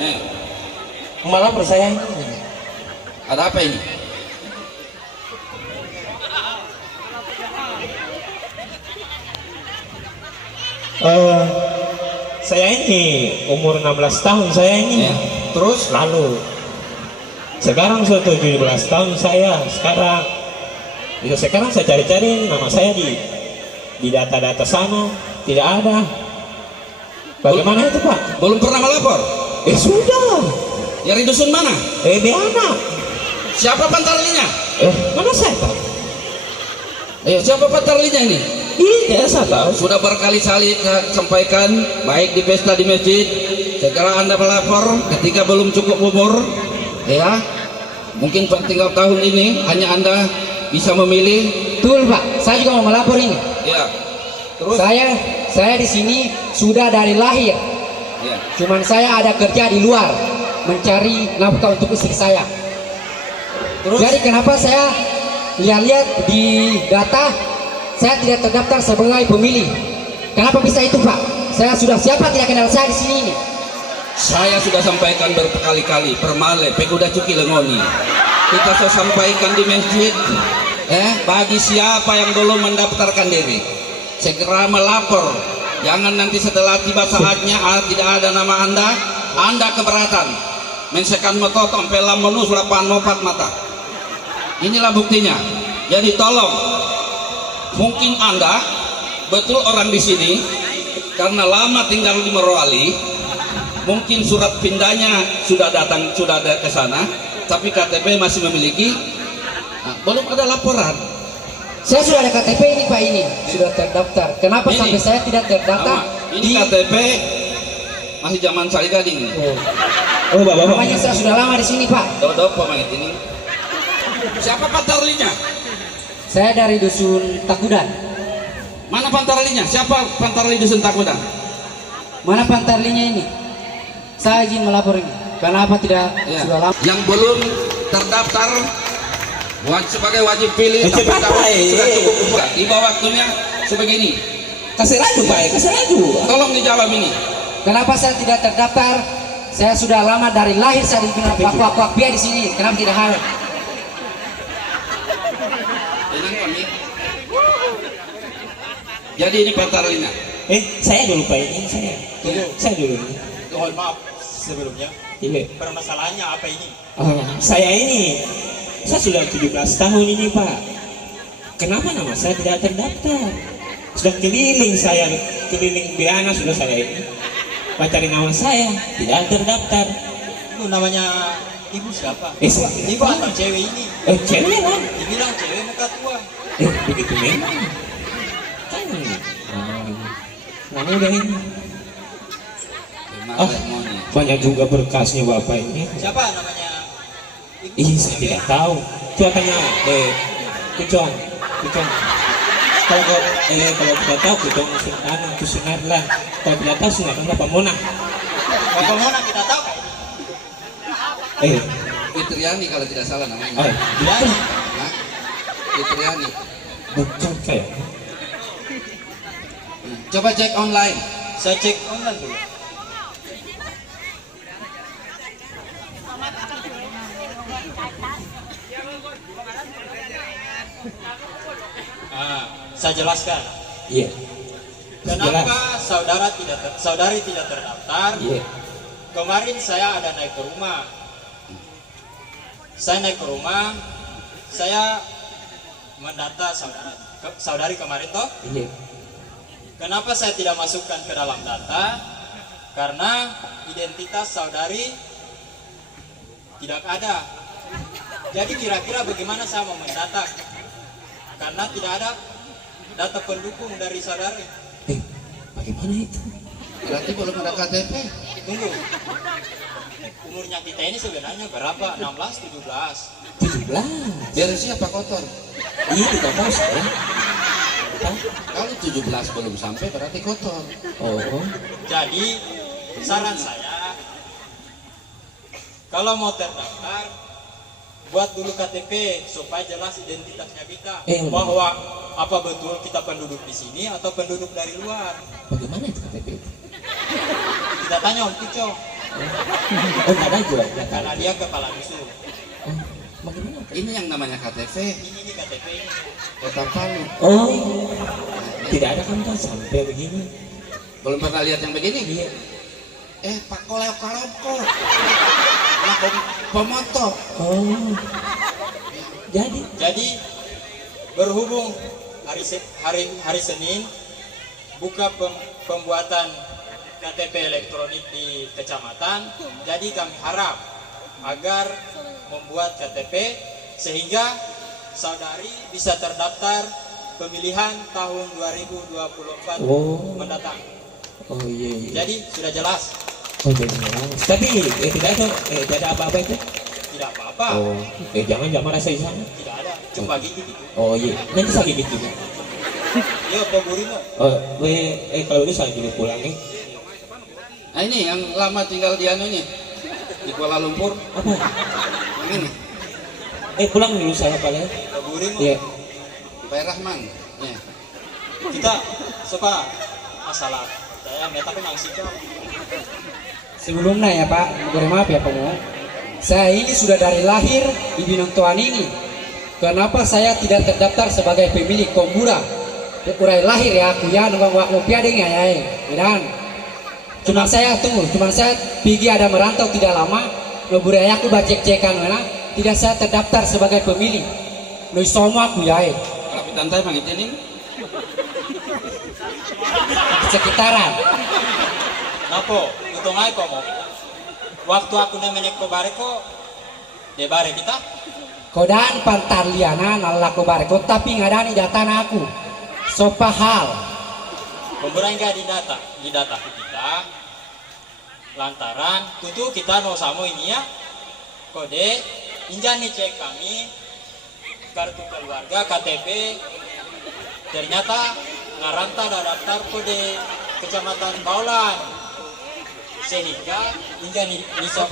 Eh, Malah percaya ini. ada apa ini? Eh, saya ini umur 16 tahun saya ini. Ya. Terus? Lalu sekarang sudah 17 tahun saya sekarang. Ya, sekarang saya cari-cari nama saya di data-data sana tidak ada. Bagaimana itu Pak? Belum pernah melapor? Sudah. Dari dusun mana? Di anak. Siapa pantarlinya? Mana saya Pak? Siapa pantarlinya ini? Iya saya tahu. Sudah berkali-kali sampaikan, baik di pesta di masjid. Segera Anda melapor ketika belum cukup umur, ya. Mungkin tinggal tahun ini hanya Anda bisa memilih. Betul Pak, saya juga mau melapor ini. Ya. Terus? Saya di sini sudah dari lahir. Ya. Cuman saya ada kerja di luar mencari nafkah untuk istri saya. Terus? Jadi kenapa saya lihat di data saya tidak terdaftar sebagai pemilih? Kenapa bisa itu Pak? Saya sudah siapa tidak kenal saya di sini ini? Saya sudah sampaikan berkali-kali, permale, pekuda cuki lengoni. Kita sudah sampaikan di masjid, bagi siapa yang belum mendaftarkan diri, segera melapor. Jangan nanti setelah tiba saatnya tidak ada nama Anda keberatan. Mensekan moto tompelam menu sulapan mopat mata. Inilah buktinya. Jadi tolong, mungkin Anda betul orang di sini karena lama tinggal di Morowali. Mungkin surat pindahnya sudah ada ke sana, tapi KTP masih memiliki. Belum ada laporan. Saya sudah ada KTP ini Pak, ini sudah terdaftar. Kenapa Ini. sampai saya tidak terdaftar? Ini KTP masih zaman Sari Gading. Oh Bapak. Namanya saya sudah lama di sini Pak. Dodo pemangit ini. Siapa pantarlinya? Saya dari dusun Takudan. Mana pantarlinya? Siapa pantarli dusun Takudan? Mana pantarlinya ini? Saya izin melapor ini. Kenapa tidak Ya. sudah lama? Yang belum terdaftar sebagai wajib pilih, tapi cepat, kalau Pak. sudah cukup umur, tiba waktunya sebegini. Kasih laju Pak, kasih laju. Tolong dijawab ini. Kenapa saya tidak terdaftar? Saya sudah lama dari lahir saya dibilang kuak-kuak biaya di sini. Kenapa tidak halal? Tenang kami. Jadi ini pantarlinya. Saya dulu Pak ini saya. Saya dulu. Mohon maaf sebelumnya. Iya. Permasalahannya apa ini? Saya sudah 17 tahun ini Pak. Kenapa nama saya tidak terdaftar? Sudah keliling Biana sudah saya ini. Cari nama saya tidak terdaftar. Itu namanya ibu siapa? Siapa? Ibu atau cewek ini? Cewek kan? Dibilang cewek muka tua. Begitu memang. Kan nama udah ini. Banyak juga berkasnya Bapak ini. Siapa namanya? Iya, saya tidak tahu. Coba tanya Kucong. Kalau tidak tahu Kucong Sunarlan. Kalau tidak tahu Sunarlan Bapak Mona. Bapak Mona kita tahu kan? Fitriani kalau tidak salah namanya. Bilang. Hah? Fitriani. Bukan kayak. Coba cek online. Saya cek online dulu. Saya jelaskan. Iya. Kenapa saudari tidak terdaftar? Iya. Kemarin saya ada naik ke rumah. Saya mendata saudari kemarin toh. Iya. Kenapa saya tidak masukkan ke dalam data? Karena identitas saudari tidak ada. Jadi kira-kira bagaimana saya mau mendata? Karena tidak ada data pendukung dari saudari. Bagaimana itu? Berarti belum ada KTP. Tunggu. Umurnya kita ini sebenarnya berapa? 16, 17. 17. Biar siapa kotor? Iya, tidak tahu saya. Kalau 17 belum sampai berarti kotor. Oh. Jadi saran saya, kalau mau terdaftar, buat dulu KTP supaya jelas identitasnya kita, bahwa apa betul kita penduduk di sini atau penduduk dari luar. Bagaimana itu KTP itu? Kita tanya Om Pico. Oh, nggak ada juga. karena dia kepala dusun. Oh, bagaimana? Ini yang namanya KTP Ini KTP ini. Kota Palu. Oh, tidak ada kan sampai begini. Belum pernah lihat yang begini? Iya. Pak Koleo Kaloko. Anak pemoto. Oh, Jadi berhubung hari Senin buka pembuatan KTP elektronik di kecamatan, jadi kami harap agar membuat KTP sehingga saudari bisa terdaftar pemilihan tahun 2024 Oh. mendatang. oh iya. Iya. Jadi sudah jelas, Oh, jelas. Tapi tidak ada apa-apa itu. tidak apa-apa, Oh, jangan merasa di sana. tidak ada, cuma gigi gitu. Oh iya, nanti sakit gitu. Iya, pemburimu. Oh, kalau itu saya juga pulang nih. Nah ini yang lama tinggal di anu ini di Kuala Lumpur. Apa? Yang ini Pulang dulu saya paling. Pemburimu. Iya. Pak Rahman. Ya. Kita suka masalah saya meta kenang sikap. Sebelumnya ya Pak, mohon maaf ya Pak Mo. Saya ini sudah dari lahir di Binontoan ini. Kenapa saya tidak terdaftar sebagai pemilik Kombura? Urai lahir ya aku ya nunggu waktu piading ya. Dan cuma saya pergi ada merantau tidak lama. Ngeburai aku bacek-cekan mana? Tidak saya terdaftar sebagai pemilih. Nui semua aku ya. Tapi tantai mangitinin. Sekitaran. Napo, untung aja kok mau. Waktu aku nemenek ko bare ko, de bare kita. Kodaan pantar liana nalako bareko tapi ngadani data aku. Sopa hal. Pemburan enggak di data kita. Lantaran tutu kita no samo ini ya. Kode injani cek kami kartu keluarga KTP ternyata ngaranta daftar kode kecamatan Baulan sehingga injani nisok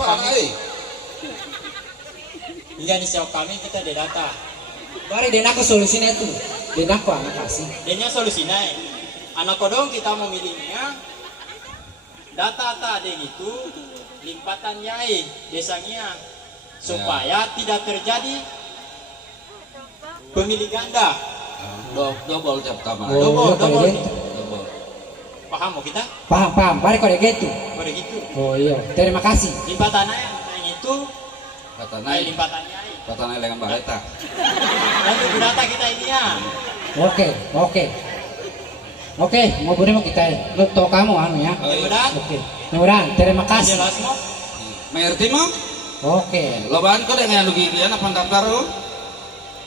kami kita de data Bari den aku solusinya itu. Den aku anak kasih. denya solusinya anak kodong kita memilihnya data tadi itu limpatan yai desanya supaya tidak terjadi pemilih ganda. Double tiap kamar. Oh, Double. Double. Paham mau kita? Paham. Bari kode gitu. Boleh gitu. Oh iya, terima kasih. Limpatannya yang itu Kata naik naik. limpatannya yai. Kata naik dengan baleta. Dan itu data kita ini ya. Oke, mau beri mau kita. Lu tau kamu anu ya. Oh, iya. Mudah-mudahan Oke. Mudah-mudahan terima kasih. jelas mau. Mengerti mo? Oke. Lobaan ko dengan lugi kian apa daftar lo?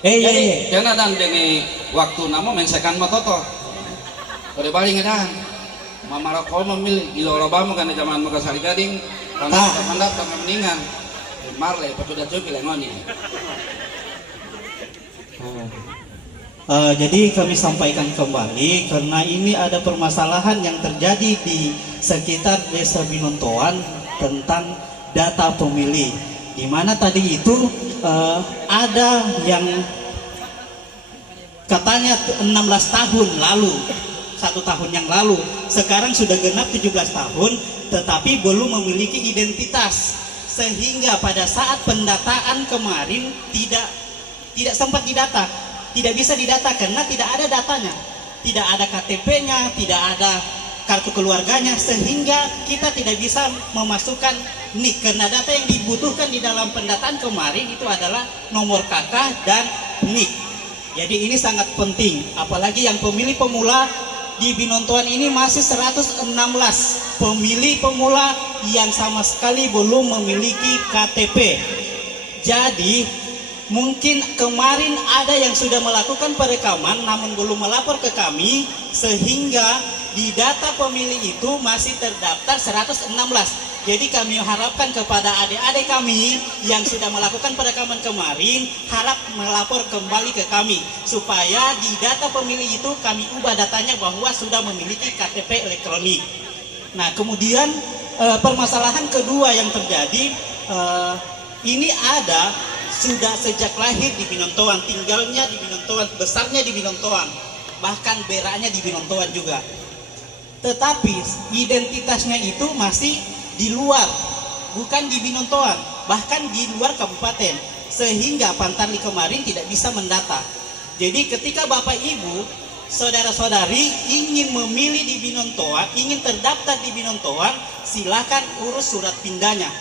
Iya. Karena dan dengan waktu namo mensekan mo toto. Kode balik ngedan. Mamara ko memilih ilo loba mo kana zaman mo kasari gading. Pandap mendingan. Marle patuda cuki lengoni. Jadi kami sampaikan kembali karena ini ada permasalahan yang terjadi di sekitar Desa Binontoan tentang data pemilih. Di mana tadi itu ada yang katanya 16 tahun lalu, 1 tahun yang lalu, sekarang sudah genap 17 tahun, tetapi belum memiliki identitas, sehingga pada saat pendataan kemarin tidak sempat didata. Tidak bisa didata karena tidak ada datanya, tidak ada KTP-nya, tidak ada kartu keluarganya, sehingga kita tidak bisa memasukkan NIK karena data yang dibutuhkan di dalam pendataan kemarin itu adalah nomor KK dan NIK. Jadi ini sangat penting, apalagi yang pemilih pemula di Binontoan ini masih 116 pemilih pemula yang sama sekali belum memiliki KTP. Jadi mungkin kemarin ada yang sudah melakukan perekaman namun belum melapor ke kami, sehingga di data pemilih itu masih terdaftar 116. Jadi kami harapkan kepada adik-adik kami yang sudah melakukan perekaman kemarin, harap melapor kembali ke kami supaya di data pemilih itu kami ubah datanya bahwa sudah memiliki KTP elektronik. Nah, kemudian permasalahan kedua yang terjadi, ini ada sudah sejak lahir di Binontoan, tinggalnya di Binontoan, besarnya di Binontoan, bahkan beraknya di Binontoan juga. Tetapi identitasnya itu masih di luar bukan di Binontoan, bahkan di luar kabupaten, sehingga Pantarli kemarin tidak bisa mendata. Jadi ketika Bapak Ibu, saudara-saudari ingin memilih di Binontoan, ingin terdaftar di Binontoan, silakan urus surat pindahnya.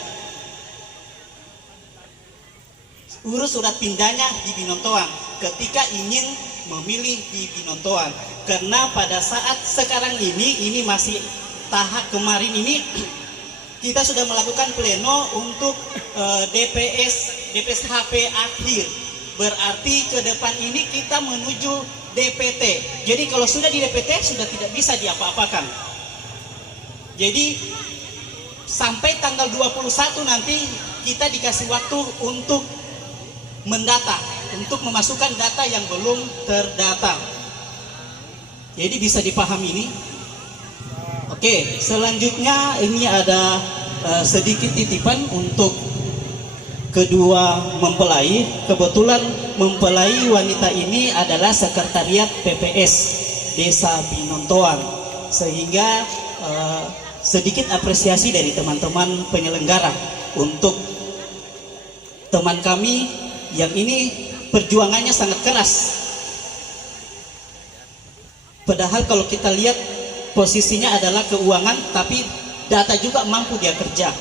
Urus surat pindahnya di Binontoan ketika ingin memilih di Binontoan. Karena pada saat sekarang ini masih tahap kemarin ini kita sudah melakukan pleno untuk DPS HP akhir. Berarti ke depan ini kita menuju DPT. Jadi kalau sudah di DPT sudah tidak bisa diapa-apakan. Jadi sampai tanggal 21 nanti kita dikasih waktu untuk mendata, untuk memasukkan data yang belum terdata. Jadi bisa dipahami ini. Oke, selanjutnya ini ada sedikit titipan untuk kedua mempelai. Kebetulan mempelai wanita ini adalah sekretariat PPS Desa Binontoan, sehingga sedikit apresiasi dari teman-teman penyelenggara untuk teman kami yang ini perjuangannya sangat keras. Padahal kalau kita lihat posisinya adalah keuangan, tapi data juga mampu dia kerja,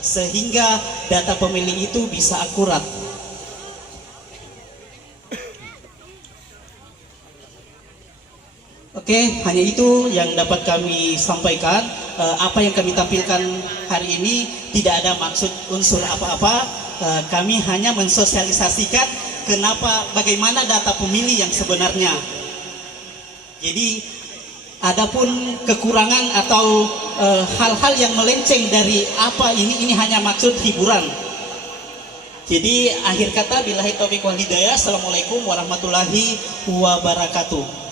sehingga data pemilih itu bisa akurat. Oke, hanya itu yang dapat kami sampaikan. Apa yang kami tampilkan hari ini tidak ada maksud unsur apa-apa. Kami hanya mensosialisasikan bagaimana data pemilih yang sebenarnya. Jadi adapun kekurangan atau hal-hal yang melenceng dari apa ini hanya maksud hiburan. Jadi akhir kata, billahi taufiq wal hidayah. Assalamualaikum warahmatullahi wabarakatuh.